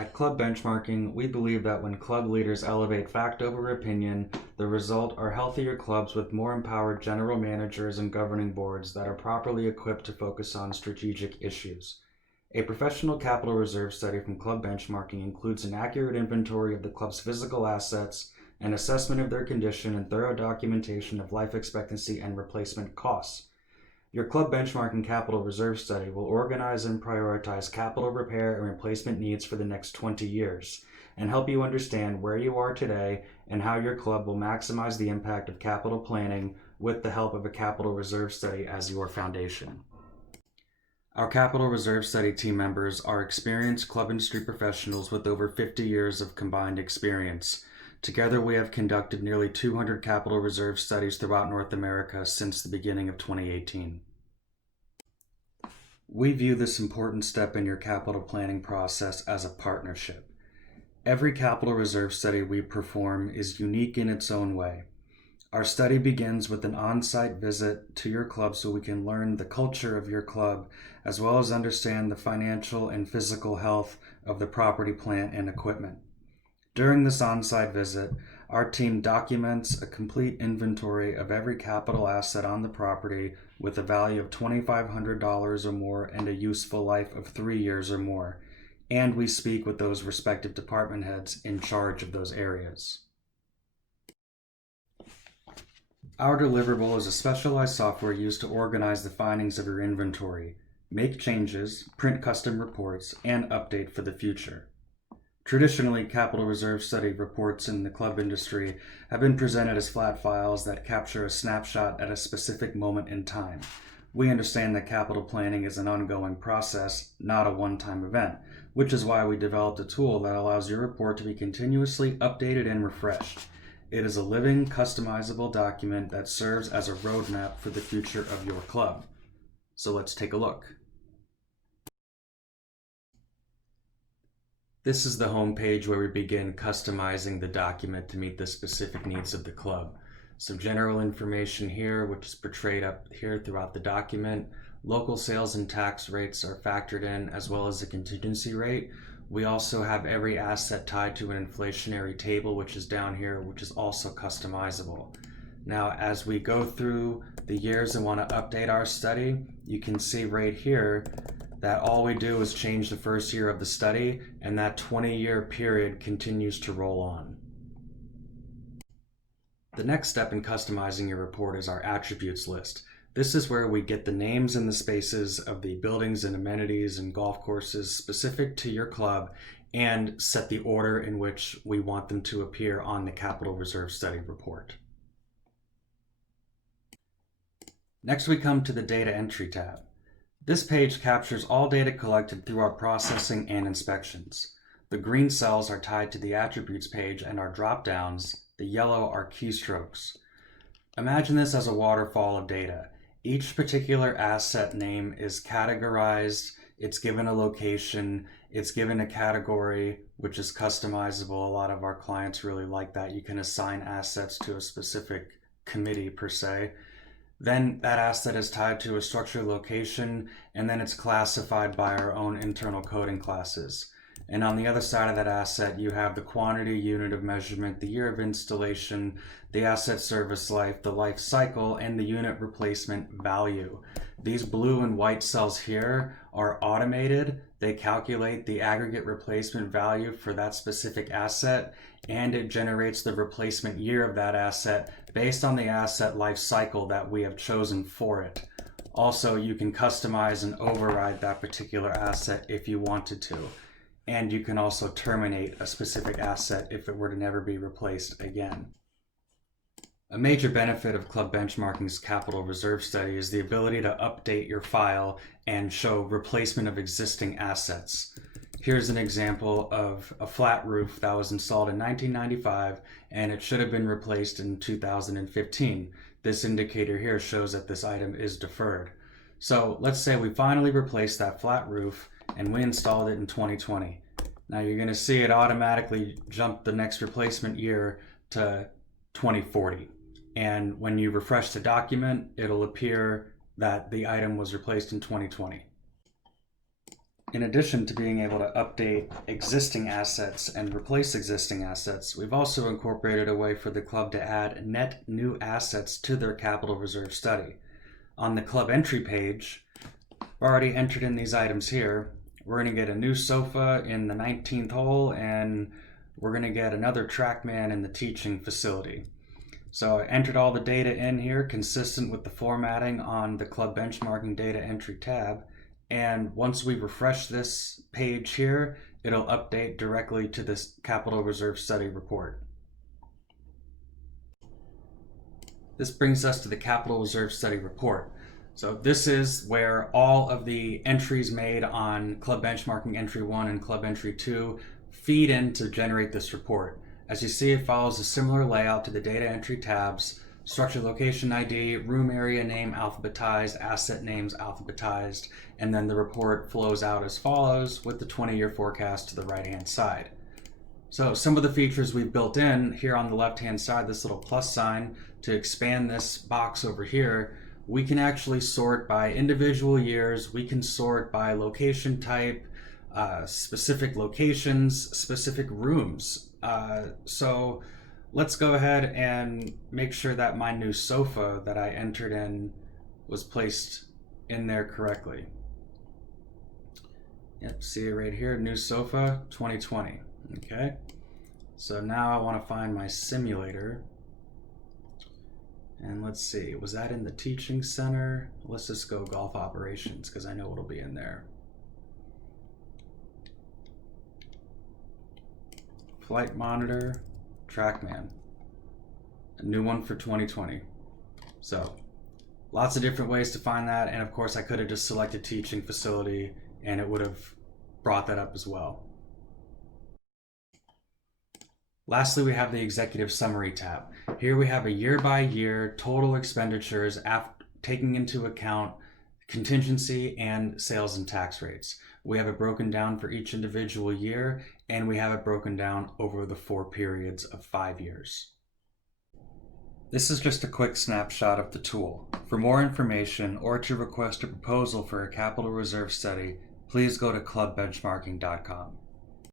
At Club Benchmarking, we believe that when club leaders elevate fact over opinion, the result are healthier clubs with more empowered general managers and governing boards that are properly equipped to focus on strategic issues. A professional capital reserve study from Club Benchmarking includes an accurate inventory of the club's physical assets, an assessment of their condition, and thorough documentation of life expectancy and replacement costs. Your Club Benchmarking Capital Reserve Study will organize and prioritize capital repair and replacement needs for the next 20 years and help you understand where you are today and how your club will maximize the impact of capital planning with the help of a capital reserve study as your foundation. Our Capital Reserve Study team members are experienced club industry professionals with over 50 years of combined experience. Together, we have conducted nearly 200 capital reserve studies throughout North America since the beginning of 2018. We view this important step in your capital planning process as a partnership. Every capital reserve study we perform is unique in its own way. Our study begins with an on-site visit to your club so we can learn the culture of your club, as well as understand the financial and physical health of the property, plant, and equipment. During this on-site visit, our team documents a complete inventory of every capital asset on the property with a value of $2,500 or more and a useful life of 3 years or more, and we speak with those respective department heads in charge of those areas. Our deliverable is a specialized software used to organize the findings of your inventory, make changes, print custom reports, and update for the future. Traditionally, capital reserve study reports in the club industry have been presented as flat files that capture a snapshot at a specific moment in time. We understand that capital planning is an ongoing process, not a one-time event, which is why we developed a tool that allows your report to be continuously updated and refreshed. It is a living, customizable document that serves as a roadmap for the future of your club. So let's take a look. This is the home page where we begin customizing the document to meet the specific needs of the club. Some general information here, which is portrayed up here throughout the document. Local sales and tax rates are factored in, as well as the contingency rate. We also have every asset tied to an inflationary table, which is down here, which is also customizable. Now, as we go through the years and want to update our study, you can see right here that all we do is change the first year of the study, and that 20-year period continues to roll on. The next step in customizing your report is our attributes list. This is where we get the names and the spaces of the buildings and amenities and golf courses specific to your club and set the order in which we want them to appear on the Capital Reserve Study report. Next, we come to the Data Entry tab. This page captures all data collected through our processing and inspections. The green cells are tied to the attributes page and are drop-downs. The yellow are keystrokes. Imagine this as a waterfall of data. Each particular asset name is categorized, it's given a location, it's given a category, which is customizable. A lot of our clients really like that. You can assign assets to a specific committee per se. Then that asset is tied to a structured location, and then it's classified by our own internal coding classes. And on the other side of that asset, you have the quantity, unit of measurement, the year of installation, the asset service life, the life cycle, and the unit replacement value. These blue and white cells here are automated. They calculate the aggregate replacement value for that specific asset, and it generates the replacement year of that asset based on the asset life cycle that we have chosen for it. Also, you can customize and override that particular asset if you wanted to. And you can also terminate a specific asset if it were to never be replaced again. A major benefit of Club Benchmarking's Capital Reserve Study is the ability to update your file and show replacement of existing assets. Here's an example of a flat roof that was installed in 1995 and it should have been replaced in 2015. This indicator here shows that this item is deferred. So let's say we finally replaced that flat roof and we installed it in 2020. Now you're going to see it automatically jump the next replacement year to 2040. And when you refresh the document, it'll appear that the item was replaced in 2020. In addition to being able to update existing assets and replace existing assets, we've also incorporated a way for the club to add net new assets to their capital reserve study. On the club entry page, I've already entered in these items here. We're going to get a new sofa in the 19th hole, and we're going to get another TrackMan in the teaching facility. So I entered all the data in here consistent with the formatting on the club benchmarking data entry tab. And once we refresh this page here, it'll update directly to this capital reserve study report. This brings us to the capital reserve study report. So this is where all of the entries made on club benchmarking entry 1 and club entry 2 feed in to generate this report. As you see, it follows a similar layout to the data entry tabs: structure location ID, room area name alphabetized, asset names alphabetized, and then the report flows out as follows with the 20-year forecast to the right-hand side. So some of the features we've built in here on the left-hand side, this little plus sign, to expand this box over here, we can actually sort by individual years, we can sort by location type, specific locations, specific rooms. So let's go ahead and make sure that my new sofa that I entered in was placed in there correctly. Yep, see it right here, new sofa 2020. Okay, so now I want to find my simulator. And let's see, was that in the teaching center? Let's just go golf operations because I know it'll be in there. Flight monitor, TrackMan. A new one for 2020. So lots of different ways to find that, and of course I could have just selected teaching facility and it would have brought that up as well. Lastly, we have the executive summary tab. Here we have a year-by-year total expenditures taking into account contingency and sales and tax rates. We have it broken down for each individual year, and we have it broken down over the 4 periods of 5 years. This is just a quick snapshot of the tool. For more information or to request a proposal for a capital reserve study, please go to clubbenchmarking.com.